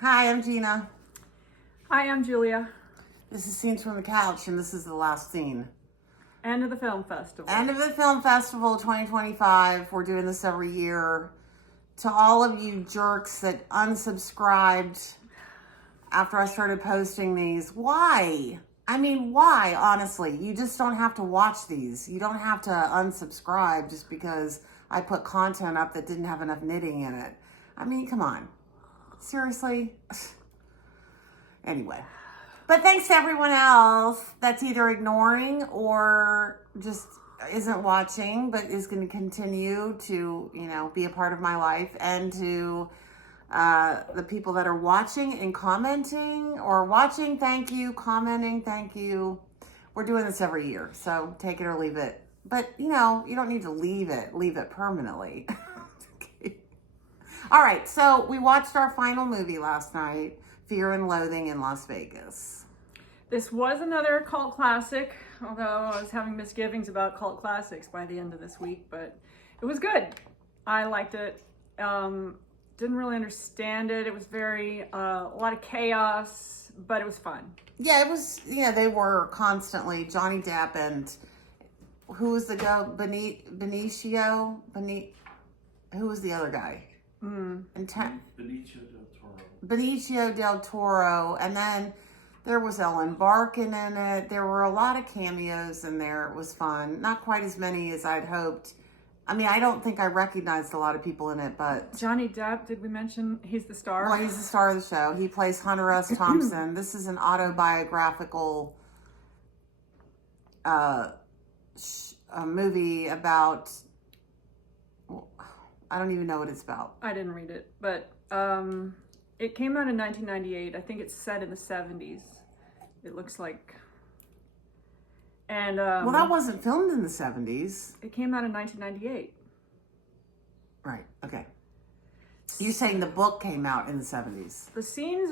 Hi, I'm Gina. Hi, I'm Julia. This is Scenes from the Couch, and this is the last scene. End of the film festival. End of the Film Festival 2025. We're doing this every year. To all of you jerks that unsubscribed after I started posting these, why? I mean, why, honestly? You just don't have to watch these. You don't have to unsubscribe just because I put content up that didn't have enough knitting in it. I mean, come on. Seriously? Anyway. But thanks to everyone else that's either ignoring or just isn't watching, but is going to continue to, be a part of my life, and to the people that are watching and commenting, or watching, thank you, commenting, thank you. We're doing this every year, so take it or leave it. But, you don't need to leave it permanently. Okay. All right, so we watched our final movie last night, Fear and Loathing in Las Vegas. This was another cult classic, although I was having misgivings about cult classics by the end of this week, but it was good. I liked it. Didn't really understand it. It was a lot of chaos, but it was fun. Yeah, it was, they were constantly, Jonny Depp and, who was the guy, who was the other guy? Benicio del Toro, and then there was Ellen Barkin in it. There were a lot of cameos in there. It was fun. Not quite as many as I'd hoped. I mean, I don't think I recognized a lot of people in it, but... Johnny Depp, did we mention he's the star? Well, he's the star of the show. He plays Hunter S. Thompson. This is an autobiographical a movie about... I don't even know what it's about. I didn't read it, but it came out in 1998. I think it's set in the 70s. It looks like... And well, that wasn't filmed in the 70s. It came out in 1998. Right. Okay. You're saying the book came out in the 70s. The scenes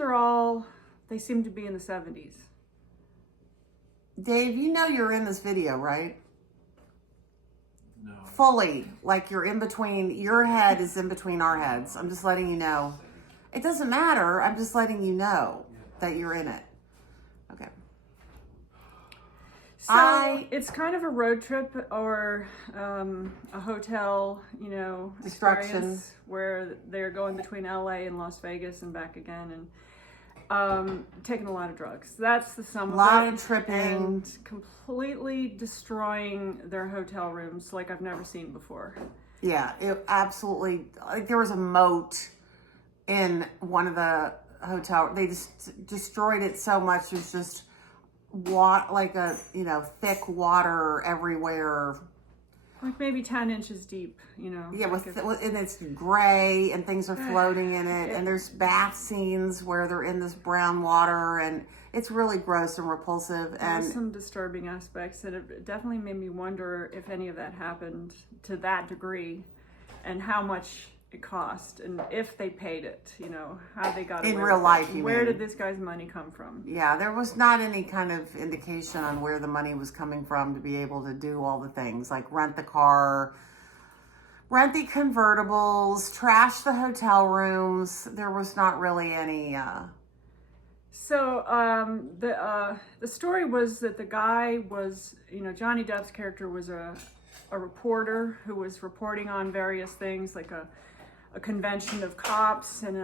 they seem to be in the 70s. Dave, you're in this video, right? No. Fully. Like you're in between, your head is in between our heads. I'm just letting you know. It doesn't matter. I'm just letting you know that you're in it. Okay. So it's kind of a road trip or a hotel, Destruction, where they're going between LA and Las Vegas and back again, and taking a lot of drugs. That's the sum of it. A lot of tripping. And completely destroying their hotel rooms like I've never seen before. Yeah, it absolutely, like there was a moat in one of the hotel. They just destroyed it so much. It was just thick water everywhere, like maybe 10 inches deep, Yeah, and it's gray and things are floating in it, and there's bath scenes where they're in this brown water, and it's really gross and repulsive. And there's some disturbing aspects, and it definitely made me wonder if any of that happened to that degree, and how much it cost, and if they paid it, how they got in real life. Where did this guy's money come from? Yeah, there was not any kind of indication on where the money was coming from to be able to do all the things like rent the car, rent the convertibles, trash the hotel rooms. There was not really any. So the story was that the guy was, Johnny Depp's character was a reporter who was reporting on various things, like a convention of cops and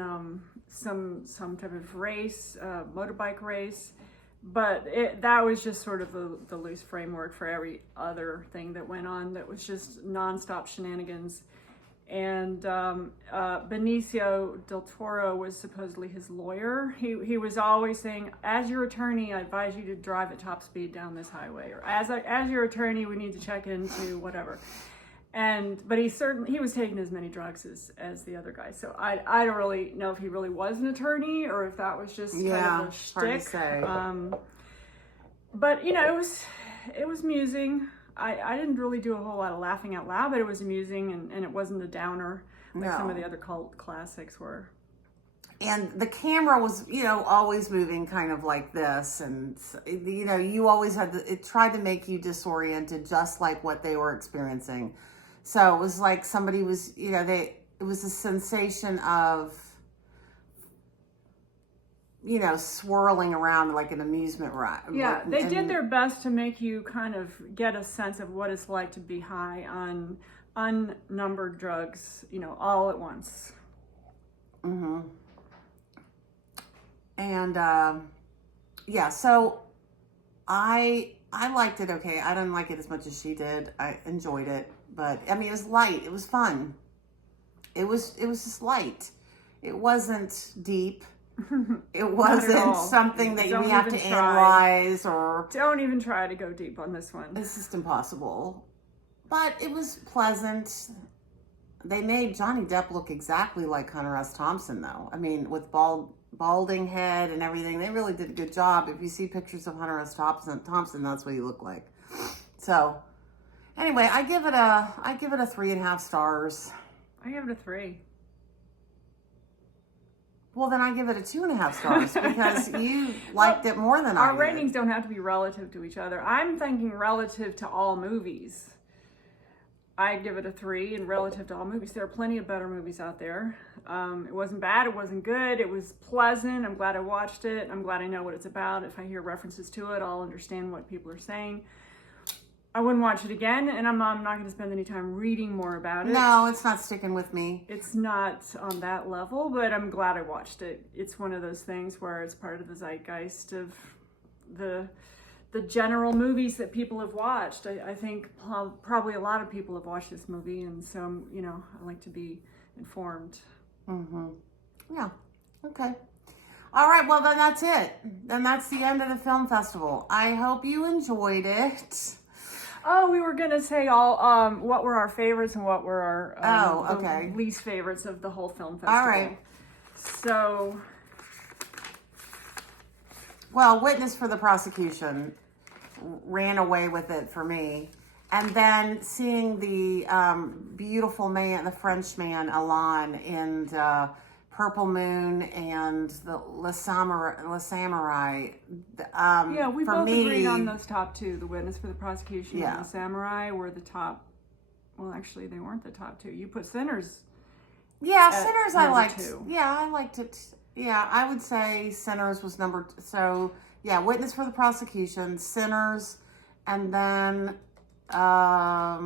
some type of race, motorbike race, but that was just sort of the loose framework for every other thing that went on. That was just nonstop shenanigans. And Benicio del Toro was supposedly his lawyer. He was always saying, as your attorney, I advise you to drive at top speed down this highway, or as your attorney, we need to check into whatever. But he was taking as many drugs as the other guy. So I don't really know if he really was an attorney or if that was just kind of a shtick. Hard to say. But it was amusing. I didn't really do a whole lot of laughing out loud, but it was amusing, and it wasn't a downer like some of the other cult classics were. And the camera was, always moving kind of like this. And, you always had it tried to make you disoriented, just like what they were experiencing. So it was like somebody was, it was a sensation of swirling around like an amusement ride. Yeah, they did their best to make you kind of get a sense of what it's like to be high on unnumbered drugs, all at once. Mm-hmm. And so I liked it okay. I didn't like it as much as she did. I enjoyed it, but I mean, it was light. It was fun. It was just light. It wasn't deep. It wasn't something that we have to analyze or... Don't even try to go deep on this one. It's just impossible. But it was pleasant. They made Jonny Depp look exactly like Hunter S. Thompson, though. I mean, with balding head and everything, they really did a good job. If you see pictures of Hunter S. Thompson, that's what he looked like. So, anyway, I give it a 3.5 stars. I give it a 3. Well, then I give it a 2.5 stars because you liked it more than I did. Our ratings don't have to be relative to each other. I'm thinking relative to all movies. I give it a 3, and relative to all movies. There are plenty of better movies out there. It wasn't bad. It wasn't good. It was pleasant. I'm glad I watched it. I'm glad I know what it's about. If I hear references to it, I'll understand what people are saying. I wouldn't watch it again, and I'm not going to spend any time reading more about it. No, it's not sticking with me. It's not on that level, but I'm glad I watched it. It's one of those things where it's part of the zeitgeist of the general movies that people have watched. I think probably a lot of people have watched this movie, and so, I like to be informed. Mm-hmm. Yeah. Okay. All right, well, then that's it. Then that's the end of the film festival. I hope you enjoyed it. Oh, we were gonna say what were our favorites and what were our okay. least favorites of the whole film festival. All right. So, well, Witness for the Prosecution ran away with it for me, and then seeing the beautiful man, the French man Alain, in Purple Moon and the La Samurai. yeah, we for both me, agreed on those top two. The Witness for the Prosecution Yeah. and The Samurai were the top. Well, actually, they weren't the top two. You put Sinners. Yeah, Sinners I number liked. 2. Yeah, I liked it. Yeah, I would say Sinners was number. So yeah, Witness for the Prosecution, Sinners, and then I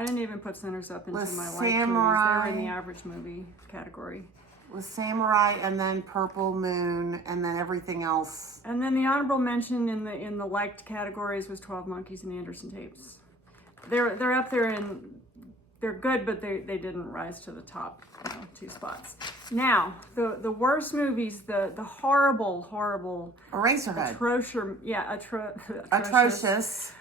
didn't even put Sinners up into my liked movies. They were in the average movie category. with Samurai, and then Purple Moon, and then everything else. And then the honorable mention in the liked categories was 12 Monkeys and the Anderson Tapes. They're up there and they're good, but they didn't rise to the top 2 spots. Now, the worst movies, the horrible Eraserhead. atrocious.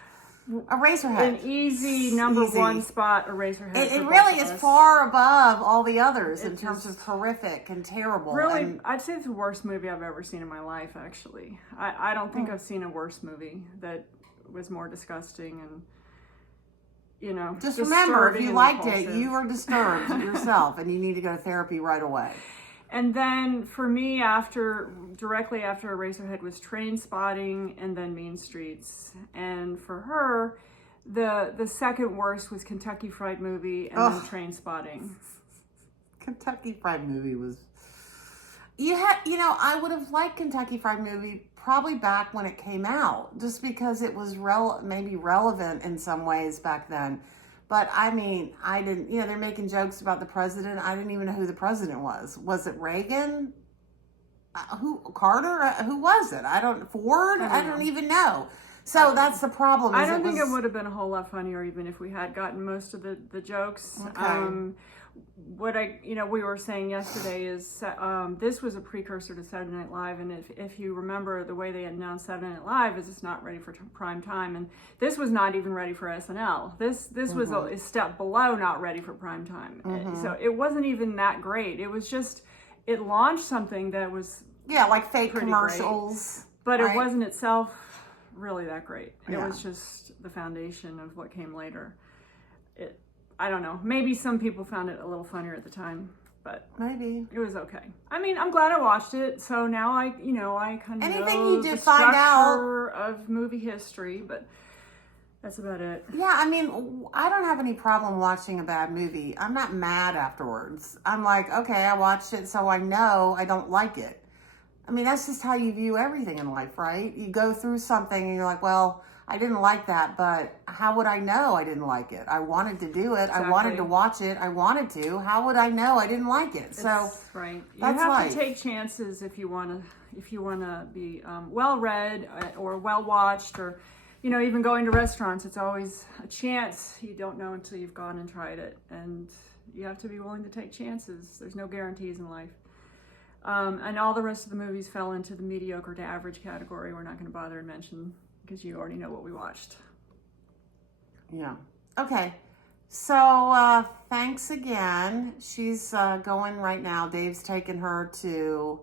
Eraserhead. An easy number 1 spot, Eraserhead. It really is far above all the others in terms of horrific and terrible. Really, and I'd say it's the worst movie I've ever seen in my life, actually. I don't think I've seen a worse movie that was more disgusting and, just remember, if you liked repulsive. it, you were disturbed yourself and you need to go to therapy right away. And then for me, directly after Eraserhead was Train Spotting and then Mean Streets. And for her, the second worst was Kentucky Fried Movie and then Train Spotting. Kentucky Fried Movie was... I would have liked Kentucky Fried Movie probably back when it came out, just because it was maybe relevant in some ways back then. But I mean, I didn't, they're making jokes about the president. I didn't even know who the president was. Was it Reagan? Carter? Who was it? Ford? I don't even know. So that's the problem. I don't think it would have been a whole lot funnier even if we had gotten most of the jokes. Okay. What we were saying yesterday is this was a precursor to Saturday Night Live, and if you remember, the way they announced Saturday Night Live is it's not ready for prime time, and this was not even ready for SNL. This was a step below not ready for prime time. So it wasn't even that great. It was just, it launched something that was like fake commercials, great, but it wasn't itself really that great. It Yeah. was just the foundation of what came later. I don't know. Maybe some people found it a little funnier at the time, but maybe it was okay. I mean, I'm glad I watched it. So now I kind of know the structure of movie history, but that's about it. Yeah, I mean, I don't have any problem watching a bad movie. I'm not mad afterwards. I'm like, okay, I watched it, so I know I don't like it. I mean, that's just how you view everything in life, right? You go through something and you're like, well, I didn't like that, but how would I know I didn't like it? I wanted to do it. I wanted to watch it. I wanted to. How would I know I didn't like it? So That's right. You that's have life. to take chances if you want to be well read or well watched, or even going to restaurants. It's always a chance. You don't know until you've gone and tried it, and you have to be willing to take chances. There's no guarantees in life. And all the rest of the movies fell into the mediocre to average category. We're not going to bother and mention because you already know what we watched. Yeah. Okay. So thanks again. She's going right now. Dave's taking her to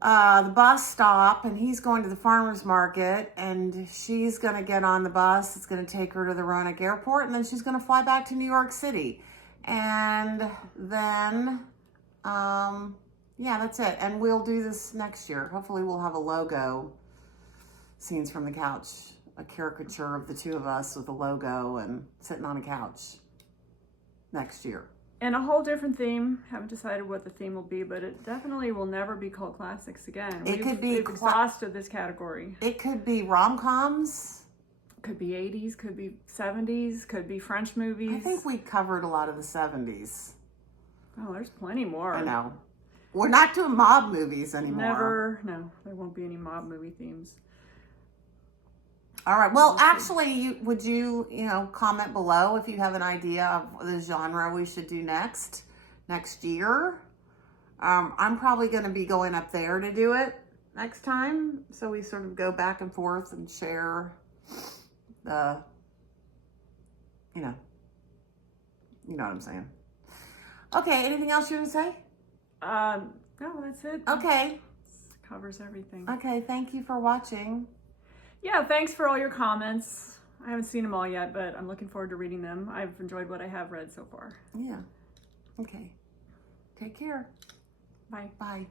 the bus stop, and he's going to the farmer's market, and she's going to get on the bus. It's going to take her to the Roanoke airport, and then she's going to fly back to New York City. And then, yeah, that's it. And we'll do this next year. Hopefully we'll have a logo, scenes from the couch, a caricature of the two of us with a logo and sitting on a couch next year. And a whole different theme. Haven't decided what the theme will be, but it definitely will never be cult classics again. We've exhausted this category. It could be rom-coms. Could be 80s, could be 70s, could be French movies. I think we covered a lot of the 70s. Oh, there's plenty more. I know. We're not doing mob movies anymore. No, there won't be any mob movie themes. All right. Well, actually, would you comment below if you have an idea of the genre we should do next year? I'm probably going to be going up there to do it next time, so we sort of go back and forth and share the, you know what I'm saying. Okay. Anything else you want to say? No, that's it. Okay. This covers everything. Okay. Thank you for watching. Yeah, thanks for all your comments. I haven't seen them all yet, but I'm looking forward to reading them. I've enjoyed what I have read so far. Yeah. Okay. Take care. Bye. Bye.